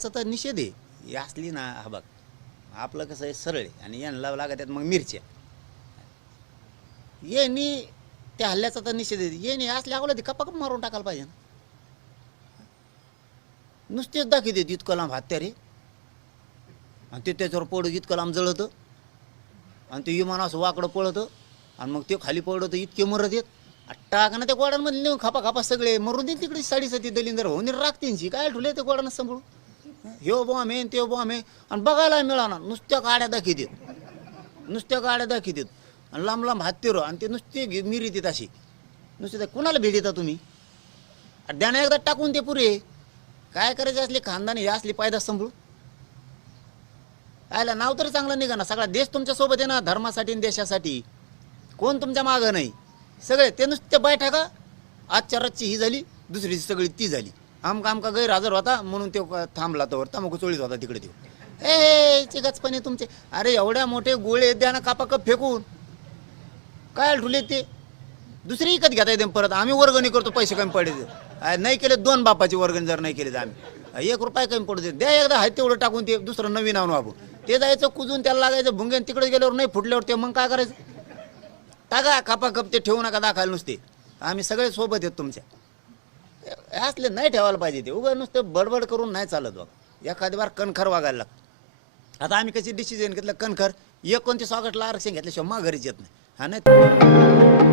याचा तर निषेध आहे. ही असली ना हा बघ. आपलं कसं आहे सरळ आहे. आणि यांना लागत मग मिरच्या. येणी त्या हल्ल्याचा तर निषेध आहे. येणी असल्या अगोदर ते कपाकप मारून टाकायला पाहिजे ना. नुसतेच दाखी देत इतकं लांब हत्यारे आणि ते त्याच्यावर पडत इतकं लांब जळतं. आणि ते विमान असं वाकडं पळतं. आणि मग ते खाली पडतं इतके मरत येत टाका ना त्या गोडांमध्ये नेऊन खापा खापा सगळे. मरून देईल तिकडे साडीसाठी दलिंदर होऊन राखतींची काय ठुले ते गोडानं सांभाळून? ह्यो बॉम्ब आहे त्यो बॉम्ब आहे. आणि बघायला मिळाना नुसत्या गाड्या दाखी देत नुसत्या गाड्या दाखी देत आणि लांब लांब हत्तीर आणि ते नुसते मिरी देत अशी. नुसते कुणाला भेट देता तुम्ही द्याना एकदा टाकून ते पुरे. काय करायचे असले खानदानी हे असली पायदा सांभाळू आयला नाव तरी चांगलं निघा ना. सगळा देश तुमच्यासोबत आहे ना धर्मासाठी आणि देशासाठी. कोण तुमच्या मागं नाही. सगळे ते नुसते बैठका. आजच्या रातची ही झाली दुसरीची सगळी ती झाली. आमका आमका गैरहजर होता म्हणून तो थांबला तर तमाखू चोळीत होता तिकडे देऊ ए चे तुमचे. अरे एवढ्या मोठे गोळे द्या ना कापा कप फेकून. काय ठुले ते? दुसरी इकत घेता येते परत. आम्ही वर्गणी करतो पैसे कमी पडले नाही केले दोन बापाची वर्गणी जर नाही केले तर आम्ही. एक रुपये कमी पडू दे. द्या एकदा हाय तेवढं टाकून ते दुसरं नवीन आणून आपण. ते जायचं कुजून त्याला लागायचं भुंगेन तिकडे गेल्यावर नाही फुटल्यावर ते मग काय करायचं? टाका कापा कप ते ठेवू नका दाखायला नुसते. आम्ही सगळे सोबत आहेत तुमच्या. असले नाही ठेवायला पाहिजे ते. उगा नुसतं बडबड करून नाही चालत बघा. एखादी बार कणखर वागायला लागतं आता आम्ही कशी डिसिजन घेतलं? कणखर. एकोणतीस ऑगस्टला आरक्षण घेतल्याशिवाय माघारीच येत नाही. हा नाही?